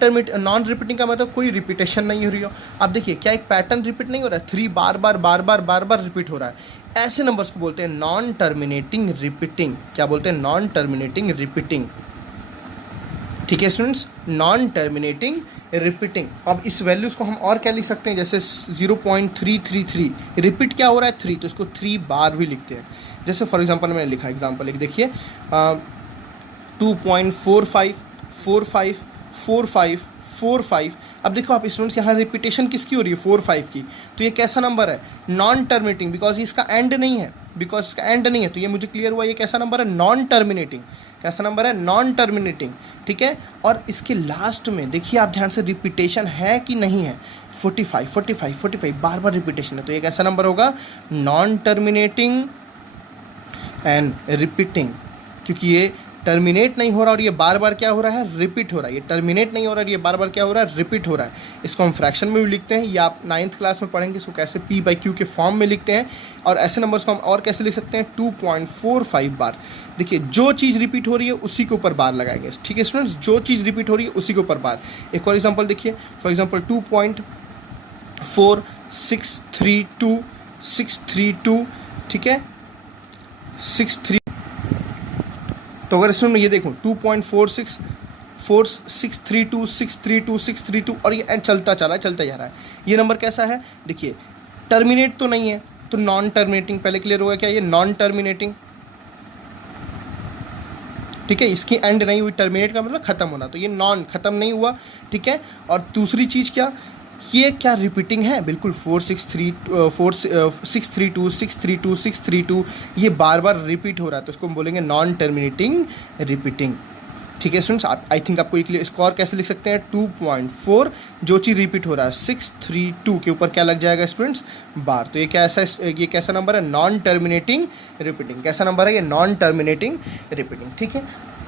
रिपीटिंग का मतलब कोई रिपीटेशन नहीं हो रही हो। अब देखिए क्या एक पैटर्न रिपीट नहीं हो रहा है, 3 बार बार रिपीट हो रहा है। ऐसे नंबर्स को बोलते हैं नॉन टर्मिनेटिंग रिपीटिंग। क्या बोलते हैं? Non terminating repeating. ठीक है स्टूडेंट्स, नॉन टर्मिनेटिंग रिपीटिंग। अब इस वैल्यूज़ को हम और क्या लिख सकते हैं? जैसे 0.333 रिपीट क्या हो रहा है 3, तो इसको 3 बार भी लिखते हैं। जैसे फॉर एग्जांपल मैंने लिखा एग्जांपल एक देखिए 2.45 45 45 45। अब देखो आप स्टूडेंट्स यहाँ रिपीटेशन किसकी हो रही है? 4 5 की। तो ये कैसा नंबर है? नॉन टर्मिनेटिंग, बिकॉज इसका एंड नहीं है, तो ये मुझे क्लियर हुआ ये कैसा नंबर है? Non terminating. कैसा नंबर है? Non terminating. ठीक है, और इसके लास्ट में देखिए आप ध्यान से, रिपीटेशन है कि नहीं है? 45 45 45 बार बार रिपीटेशन है, तो ये कैसा नंबर होगा? नॉन टर्मिनेटिंग एंड रिपीटिंग, क्योंकि ये टर्मिनेट नहीं हो रहा और ये बार बार क्या हो रहा है, रिपीट हो रहा है। ये टर्मिनेट नहीं हो रहा और ये बार बार क्या हो रहा है, रिपीट हो रहा है। इसको हम फ्रैक्शन में भी लिखते हैं, या आप 9th क्लास में पढ़ेंगे इसको कैसे P/Q के फॉर्म में लिखते हैं। और ऐसे नंबर्स को हम और कैसे लिख सकते हैं, 2.45 बार। देखिए जो चीज़ रिपीट हो रही है उसी के ऊपर बार लगाएंगे, ठीक है स्टूडेंट्स, जो चीज़ रिपीट हो रही है उसी के ऊपर बार। एक और एग्जाम्पल देखिए, फॉर एग्जाम्पल 2.4632, ठीक है 63। तो अगर इसमें मैं ये देखूँ 2.464632 और ये एंड चलता जा रहा है। ये नंबर कैसा है, देखिए टर्मिनेट तो नहीं है, तो नॉन टर्मिनेटिंग, पहले क्लियर होगा क्या, ये नॉन टर्मिनेटिंग, ठीक है, इसकी एंड नहीं हुई, टर्मिनेट का मतलब खत्म होना, तो ये नॉन, खत्म नहीं हुआ, ठीक है। और दूसरी चीज़ क्या, ये क्या रिपीटिंग है, बिल्कुल 632 ये बार बार रिपीट हो रहा है, तो इसको हम बोलेंगे नॉन टर्मिनेटिंग रिपीटिंग, ठीक है स्टूडेंट्स। आई थिंक आपको एक इसको और कैसे लिख सकते हैं, 2.4 जो चीज़ रिपीट हो रहा है 632 के ऊपर क्या लग जाएगा स्टूडेंट्स, बार। तो ये कैसा नंबर है, नॉन टर्मिनेटिंग रिपीटिंग। कैसा नंबर है ये, नॉन टर्मिनेटिंग रिपीटिंग, ठीक है।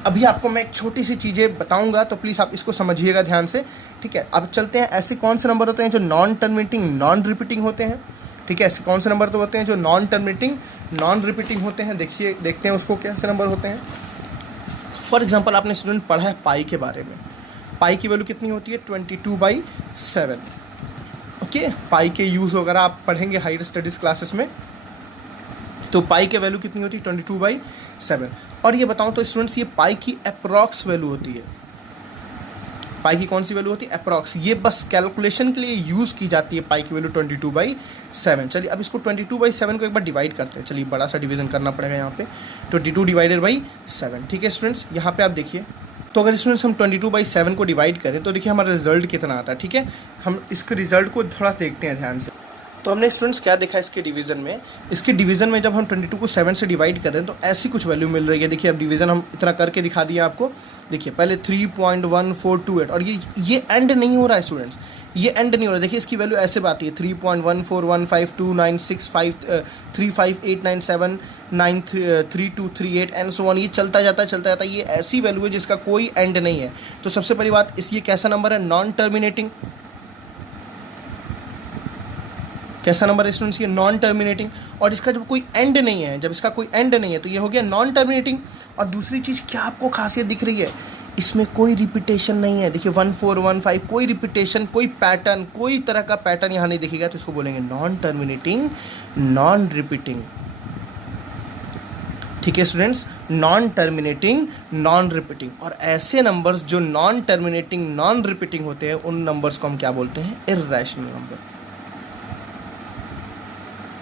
अभी आपको मैं एक छोटी सी चीज़ें बताऊंगा, तो प्लीज़ आप इसको समझिएगा ध्यान से, ठीक है। अब चलते हैं, ऐसे कौन से नंबर होते हैं जो नॉन टर्मिनेटिंग नॉन रिपीटिंग होते हैं, ठीक है। ऐसे कौन से नंबर तो होते हैं जो नॉन टर्मिनेटिंग नॉन रिपीटिंग होते हैं, देखते हैं उसको कैसे नंबर होते हैं। फॉर एग्जाम्पल आपने स्टूडेंट पढ़ा है पाई के बारे में, पाई की वैल्यू कितनी होती है, 22/7, ओके। पाई के यूज़ वगैरह आप पढ़ेंगे हायर स्टडीज़ क्लासेस में, तो पाई के वैल्यू कितनी होती है, 22/7। और ये बताऊं तो स्टूडेंट्स, ये पाई की अप्रॉक्स वैल्यू होती है। पाई की कौन सी वैल्यू होती है, अप्रॉक्स, ये बस कैलकुलेशन के लिए यूज़ की जाती है पाई की वैल्यू 22/7। चलिए अब इसको 22/7 को एक बार डिवाइड करते हैं, चलिए बड़ा सा डिवीजन करना पड़ेगा यहाँ पे, 22/7, ठीक है स्टूडेंट्स। यहाँ पे आप देखिए, तो अगर स्टूडेंट्स हम 22/7 को डिवाइड करें तो देखिए हमारा रिजल्ट कितना आता है, ठीक है। हम इसके रिजल्ट को थोड़ा देखते हैं ध्यान से। तो हमने स्टूडेंट्स क्या देखा इसके डिवीज़न में, जब हम 22 को 7 से डिवाइड करें तो ऐसी कुछ वैल्यू मिल रही है। देखिए अब डिवीज़न हम इतना करके दिखा दिया आपको, देखिए पहले 3.1428, और ये एंड नहीं हो रहा है स्टूडेंट्स, ये एंड नहीं हो रहा है। देखिए इसकी वैल्यू ऐसे बात है, 3.141529653589732328 एंड सो ऑन, ये चलता जाता है। ये ऐसी वैल्यू है जिसका कोई एंड नहीं है। तो सबसे पहली बात, ये कैसा नंबर है, नॉन टर्मिनेटिंग। कैसा नंबर है स्टूडेंट्स, ये नॉन टर्मिनेटिंग। और इसका जब कोई एंड नहीं है, तो ये हो गया नॉन टर्मिनेटिंग। और दूसरी चीज़ क्या आपको खासियत दिख रही है, इसमें कोई रिपीटेशन नहीं है। देखिए 1415, कोई रिपीटेशन, कोई पैटर्न, कोई तरह का पैटर्न यहाँ नहीं दिखेगा, तो इसको बोलेंगे नॉन टर्मिनेटिंग नॉन रिपीटिंग, ठीक है students, non terminating non repeating. और ऐसे नंबर्स जो नॉन टर्मिनेटिंग नॉन रिपीटिंग होते हैं, उन नंबर्स को हम क्या बोलते हैं, इर्रेशनल नंबर।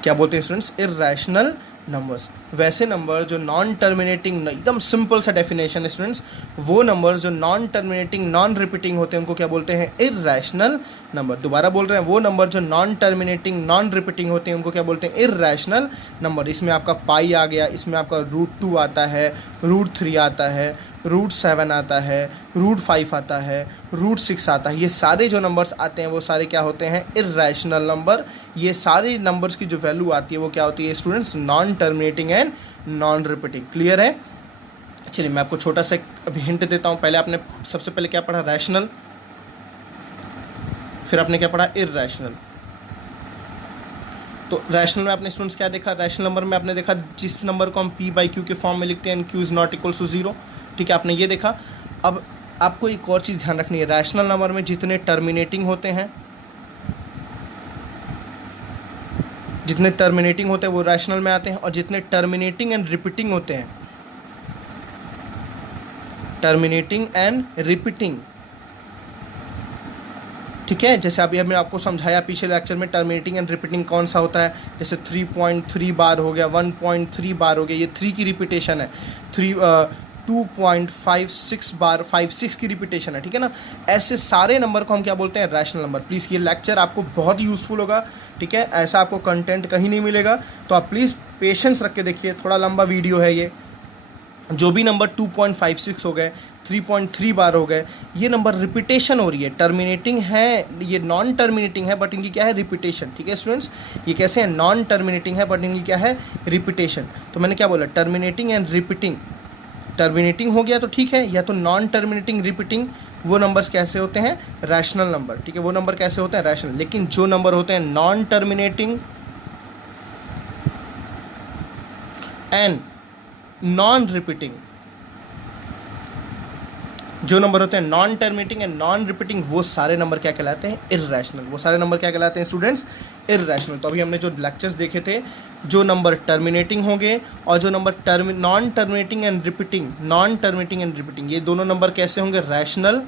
क्या बोलते हैं स्टूडेंट्स, इर्रेशनल नंबर्स। वैसे नंबर जो नॉन टर्मिनेटिंग, एकदम सिंपल सा डेफिनेशन है स्टूडेंट्स, वो नंबर्स जो नॉन टर्मिनेटिंग नॉन रिपीटिंग होते हैं उनको क्या बोलते हैं, इर्रेशनल नंबर। दोबारा बोल रहे हैं, वो नंबर जो नॉन टर्मिनेटिंग नॉन रिपीटिंग होते हैं उनको क्या बोलते हैं, इर्रेशनल नंबर। इसमें आपका पाई आ गया, इसमें आपका √2 आता है, √3 आता है, √7 आता है, √5 आता है, √6 आता है। ये सारे जो नंबर्स आते हैं वो सारे क्या होते हैं, इर्रेशनल नंबर। ये सारे नंबर्स की जो वैल्यू आती है वो क्या होती है students, non terminating and non repeating. Clear है। चलिए मैं आपको छोटा सा अभी हिंट देता हूँ। पहले आपने सबसे पहले क्या पढ़ा, रैशनल, फिर आपने क्या पढ़ा, इर्रेशनल। तो रैशनल में आपने स्टूडेंट्स क्या देखा, रैशनल नंबर में आपने देखा जिस नंबर को हम P/Q के फॉर्म में लिखते हैं, and Q is not equal to 0, ठीक है, आपने ये देखा। अब आपको एक और चीज़ ध्यान रखनी है, रैशनल नंबर में जितने टर्मिनेटिंग होते हैं वो रैशनल में आते हैं, और जितने टर्मिनेटिंग एंड रिपीटिंग होते हैं, ठीक है। जैसे अभी हमने आपको समझाया पिछले लेक्चर में, टर्मिनेटिंग एंड रिपीटिंग कौन सा होता है, जैसे 3.3 बार हो गया, 1.3 बार हो गया, ये 3 की रिपीटेशन है, 2.56 बार 56 की रिपीटेशन है, ठीक है ना। ऐसे सारे नंबर को हम क्या बोलते हैं, रैशनल नंबर। प्लीज़ ये लेक्चर आपको बहुत यूज़फुल होगा, ठीक है, ऐसा आपको कंटेंट कहीं नहीं मिलेगा, तो आप प्लीज़ पेशेंस रख के देखिए, थोड़ा लंबा वीडियो है ये। जो भी नंबर 2.56 हो गए, 3.3 बार हो गए, ये नंबर रिपीटेशन हो रही है, टर्मिनेटिंग है, ये नॉन टर्मिनेटिंग है बट इनकी क्या है, रिपीटेशन, ठीक है स्टूडेंट्स। ये कैसे हैं, नॉन टर्मिनेटिंग है बट इनकी क्या है, रिपीटेशन। तो मैंने क्या बोला, टर्मिनेटिंग एंड रिपीटिंग, टर्मिनेटिंग हो गया तो ठीक है, या तो नॉन टर्मिनेटिंग रिपीटिंग, वो नंबर्स कैसे होते हैं, रैशनल नंबर, ठीक है, वो नंबर कैसे होते हैं, रैशनल। लेकिन जो नंबर होते हैं non terminating and non repeating, जो नंबर होते हैं non terminating and non repeating, वो सारे नंबर क्या कहलाते हैं, इर्रेशनल। वो सारे नंबर क्या कहलाते हैं स्टूडेंट्स, इर्रेशनल। तो अभी हमने जो लेक्चर्स देखे थे, जो नंबर टर्मिनेटिंग होंगे और जो number non terminating and repeating, ये दोनों नंबर कैसे होंगे, रैशनल,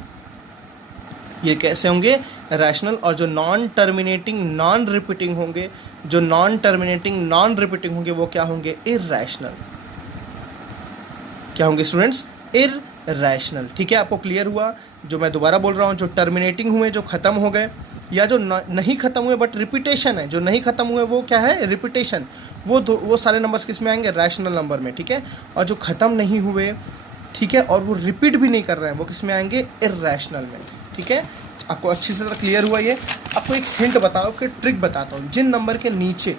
ये कैसे होंगे, रैशनल। और जो नॉन टर्मिनेटिंग नॉन रिपीटिंग होंगे, जो नॉन टर्मिनेटिंग नॉन रिपीटिंग होंगे, वो क्या होंगे, इर्रेशनल। क्या होंगे स्टूडेंट्स, इर्रेशनल। ठीक है, आपको क्लियर हुआ। जो मैं दोबारा बोल रहा हूँ, जो टर्मिनेटिंग हुए, जो ख़त्म हो गए, या जो नहीं ख़त्म हुए बट रिपीटेशन है, जो नहीं ख़त्म हुए वो क्या है, रिपीटेशन, वो सारे नंबर्स किस में आएंगे, रैशनल नंबर में। ठीक है, और जो ख़त्म नहीं हुए, ठीक है, और वो रिपीट भी नहीं कर रहे हैं, वो किस में आएंगे, इर्रेशनल में। ठीक है, आपको अच्छी तरह क्लियर हुआ ये। आपको एक हिंट बताओ कि ट्रिक बताता हूँ, जिन नंबर के नीचे,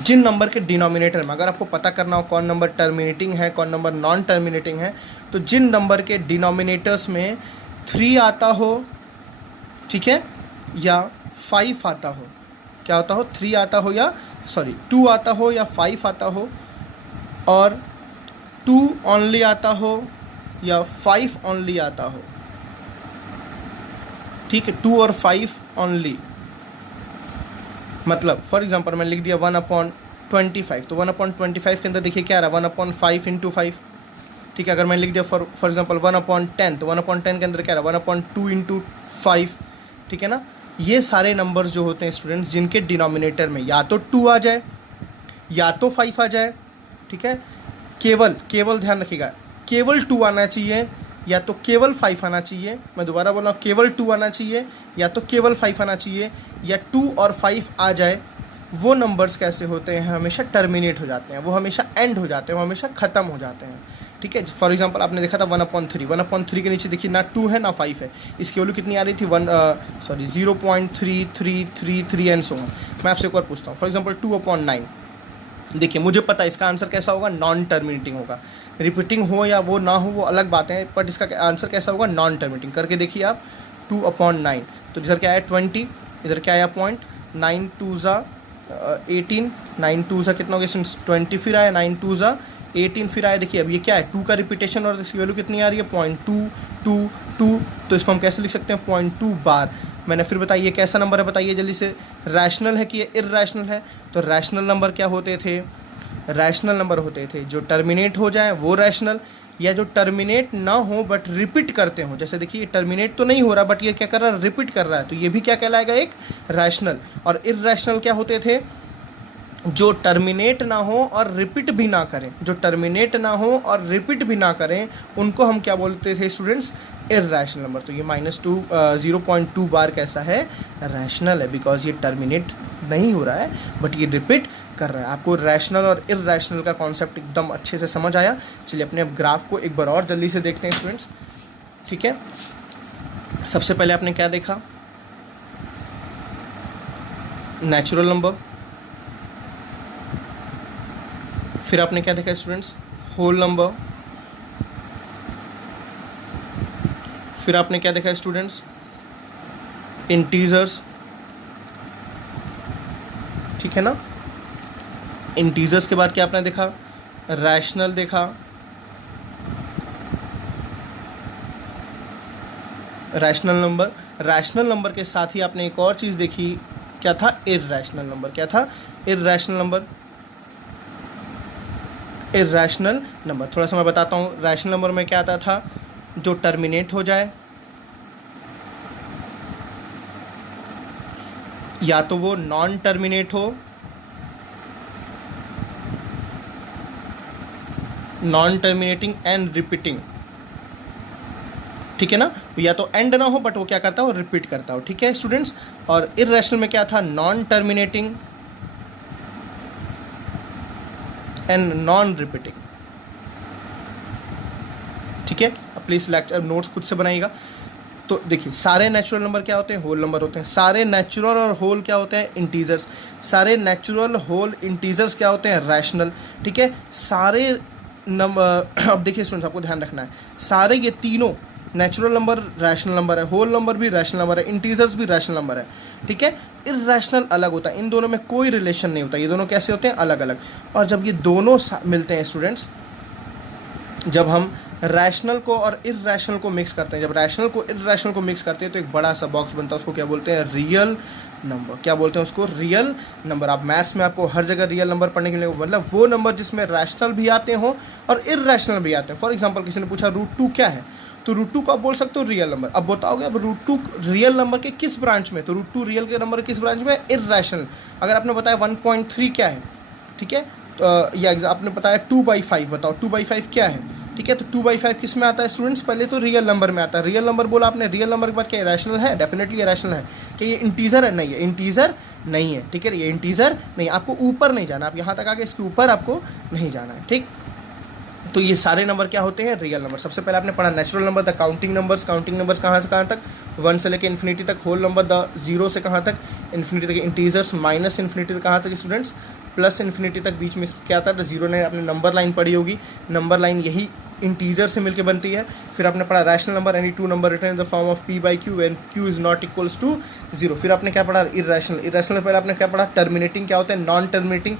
जिन नंबर के डिनोमिनेटर में, अगर आपको पता करना हो कौन नंबर टर्मिनेटिंग है, कौन नंबर नॉन टर्मिनेटिंग है, तो जिन नंबर के डिनोमिनेटर्स में 3 आता हो, ठीक है, या 5 आता हो, क्या होता हो, 3 आता हो या 2 आता हो या 5 आता हो, और 2 ओनली आता हो या 5 ओनली आता हो, ठीक है, 2 और 5 ओनली। मतलब फॉर एग्जांपल मैं लिख दिया 1/25, तो 1/25 के अंदर देखिए क्या आ रहा है, 1/5 × 5। ठीक है, अगर मैं लिख दिया फॉर एग्जांपल 1/10, तो 1/10 के अंदर क्या आ रहा है, 1/2 × 5। ठीक है ना, ये सारे नंबर्स जो होते हैं स्टूडेंट्स, जिनके डिनोमिनेटर में या तो 2 आ जाए या तो 5 आ जाए, ठीक है, केवल ध्यान रखिएगा, केवल 2 आना चाहिए या तो केवल 5 आना चाहिए। मैं दोबारा बोल रहा हूँ, केवल 2 आना चाहिए या तो केवल 5 आना चाहिए, या 2 और 5 आ जाए, वो नंबर्स कैसे होते हैं, हमेशा टर्मिनेट हो जाते हैं, वो हमेशा एंड हो जाते हैं, वो हमेशा ख़त्म हो जाते हैं। ठीक है, फॉर एग्जांपल आपने देखा था 1/3 के नीचे देखिए ना 2 है ना 5 है, इसकी वैल्यू कितनी आ रही थी, 0.3333 एंड सो ऑन। मैं आपसे एक और पूछता हूँ, फॉर एग्जांपल 2/9, देखिए मुझे पता है इसका आंसर कैसा होगा, नॉन टर्मिनेटिंग होगा। रिपीटिंग हो या वो ना हो वो अलग बातें हैं, बट इसका आंसर कैसा होगा, नॉन टर्मिनेटिंग। करके देखिए आप, 2/9, तो इधर क्या आया 20, इधर क्या आया पॉइंट, 9 2 = 18, 9 2 = कितना हो गया 20, फिर आया 9 2 = 18, फिर आया देखिए अब ये क्या है, 2 का रिपीटेशन, और इसकी वैल्यू कितनी आ रही है, 0.222, तो इसको हम कैसे लिख सकते हैं, 0.2 बार। मैंने फिर बताइए कैसा नंबर है, बताइए जल्दी से, रैशनल है कि ये इर्रेशनल है। तो रैशनल नंबर क्या होते थे, रैशनल नंबर होते थे जो टर्मिनेट हो जाए वो रैशनल, या जो टर्मिनेट ना हो बट रिपीट करते हो। जैसे देखिए टर्मिनेट तो नहीं हो रहा बट ये क्या कर रहा है, रिपीट कर रहा है, तो ये भी क्या कहलाएगा, एक रैशनल। और इर्रेशनल क्या होते थे, जो टर्मिनेट ना हो और रिपीट भी ना करें, जो टर्मिनेट ना हो और रिपीट भी ना करें, उनको हम क्या बोलते थे स्टूडेंट्स, इर्रेशनल नंबर। तो ये -0.2 बार कैसा है, रैशनल है, बिकॉज ये टर्मिनेट नहीं हो रहा है बट ये रिपीट कर रहा है। आपको रैशनल और इर्रेशनल का कॉन्सेप्ट एकदम अच्छे से समझ आया। चलिए अपने अब ग्राफ को एक बार और जल्दी से देखते हैं स्टूडेंट्स। ठीक है, सबसे पहले आपने क्या देखा, नेचुरल नंबर, फिर आपने क्या देखा स्टूडेंट्स, होल नंबर, फिर आपने क्या देखा स्टूडेंट्स, इंटीजर्स। ठीक है ना, इंटीजर्स के बाद क्या आपने देखा, रैशनल देखा, रैशनल नंबर के साथ ही आपने एक और चीज़ देखी, क्या था, इर्रेशनल नंबर। क्या था, इर्रेशनल नंबर। थोड़ा सा मैं बताता हूँ, रैशनल नंबर में क्या आता था, जो टर्मिनेट हो जाए, या तो वो नॉन टर्मिनेट हो, नॉन टर्मिनेटिंग एंड रिपीटिंग। ठीक है ना, या तो एंड ना हो बट वो क्या करता हो, रिपीट करता हो। ठीक है स्टूडेंट्स, और इर्रेशनल में क्या था, non terminating and non repeating. ठीक है, अब प्लीज़ लेक्चर नोट्स खुद से बनाइएगा। तो देखिए सारे नेचुरल नंबर क्या होते हैं, होल नंबर होते हैं। सारे नेचुरल और होल क्या होते हैं, इंटीजर्स। सारे नेचुरल होल इंटीजर्स क्या होते हैं, रैशनल। ठीक है, सारे नंबर अब देखिए स्टूडेंट्स, आपको ध्यान रखना है, सारे ये तीनों नेचुरल नंबर रैशनल नंबर है, होल नंबर भी रैशनल नंबर है, इंटीजर्स भी रैशनल नंबर है, ठीक है। इर्रेशनल अलग होता है, इन दोनों में कोई रिलेशन नहीं होता, ये दोनों कैसे होते हैं, अलग अलग। और जब ये दोनों मिलते हैं स्टूडेंट्स, जब हम रैशनल को और इर्रेशनल को मिक्स करते हैं, जब रैशनल को इर्रेशनल को मिक्स करते हैं तो एक बड़ा सा बॉक्स बनता है, उसको क्या बोलते हैं, रियल नंबर। क्या बोलते हैं उसको, रियल नंबर। आप मैथ्स में आपको हर जगह रियल नंबर पढ़ने के लिए, मतलब वो नंबर जिसमें रैशनल भी आते हों और इर्रेशनल भी आते हैं। फॉर एग्जांपल किसी ने पूछा √2 क्या है, तो √2 को आप बोल सकते हो रियल नंबर। अब बताओगे अब √2 रियल नंबर के किस ब्रांच में, तो √2 रियल के नंबर किस ब्रांच में, इर्रेशनल। अगर आपने बताया 1.3 क्या है, ठीक है, तो या आपने बताया 2/5, बताओ 2/5 क्या है, ठीक है। तो 2/5 किस में आता है स्टूडेंट्स, पहले तो रियल नंबर में आता है। रियल नंबर बोला आपने, रियल नंबर के बाद क्या रैशनल है, डेफिनेटली रैशनल है। क्या ये इंटीजर है, नहीं है, इंटीजर नहीं है, ठीक है, ये इंटीजर नहीं। आपको ऊपर नहीं जाना, आप यहाँ तक आगे, इसके ऊपर आपको नहीं जाना है, ठीक। तो ये सारे नंबर क्या होते हैं, रियल नंबर। सबसे पहले आपने पढ़ा natural number the counting numbers. Counting numbers कहाँ से कहाँ तक, 1 से लेकर इन्फिनिटी तक। होल नंबर द 0 से कहाँ तक, इन्फिनिटी तक। इंटीजर्स माइनस इन्फिनिटी तक कहाँ तक स्टूडेंट्स, प्लस इन्फिनिटी तक। बीच में क्या था, 0 ने आपने नंबर लाइन पढ़ी होगी, नंबर लाइन यही इंटीजर से मिलकर बनती है। फिर आपने पढ़ा rational number, any two number written in the form of p/q when q is not equals to 0। फिर आपने क्या पढ़ा, इर्रेशनल। इर्रेशनल पहले आपने क्या पढ़ा, टर्मिनेटिंग क्या होता है, नॉन टर्मिनेटिंग।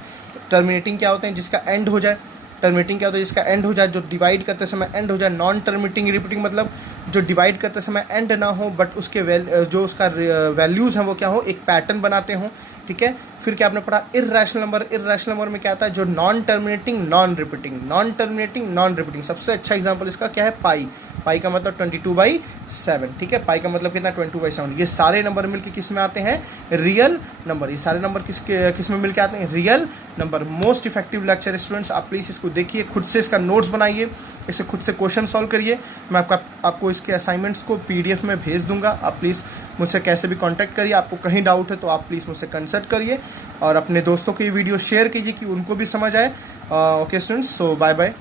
टर्मिनेटिंग क्या होते हैं, जिसका एंड हो जाए। टर्मिनेटिंग क्या होता है, जिसका एंड हो जाए, जो डिवाइड करते समय एंड हो जाए। नॉन टर्मिनेटिंग रिपीटिंग मतलब जो डिवाइड करते समय एंड ना हो, बट उसके जो उसका वैल्यूज़ हैं वो क्या हो, एक पैटर्न बनाते हों, ठीक है। फिर क्या आपने पढ़ा, इर्रेशनल नंबर। इर्रेशनल नंबर में क्या आता है, जो non terminating non repeating, non terminating non repeating. सबसे अच्छा एग्जांपल इसका क्या है, पाई। पाई का मतलब 22/7, ठीक है। पाई का मतलब कितना, 22/7। ये सारे नंबर मिलके किस में आते हैं, रियल नंबर। ये सारे नंबर किस में मिलके आते हैं, real number. Most effective lecture students, आप प्लीज़ इसको देखिए, खुद से इसका नोट्स बनाइए, इसे खुद से क्वेश्चन सॉल्व करिए। मैं आपको इसके असाइनमेंट्स को PDF में भेज दूंगा। आप प्लीज़ मुझसे कैसे भी कांटेक्ट करिए। आपको कहीं डाउट है तो आप प्लीज़ मुझसे कंसल्ट करिए और अपने दोस्तों को ये वीडियो शेयर कीजिए कि उनको भी समझ आए। ओके स्टूडेंट्स, सो बाय बाय।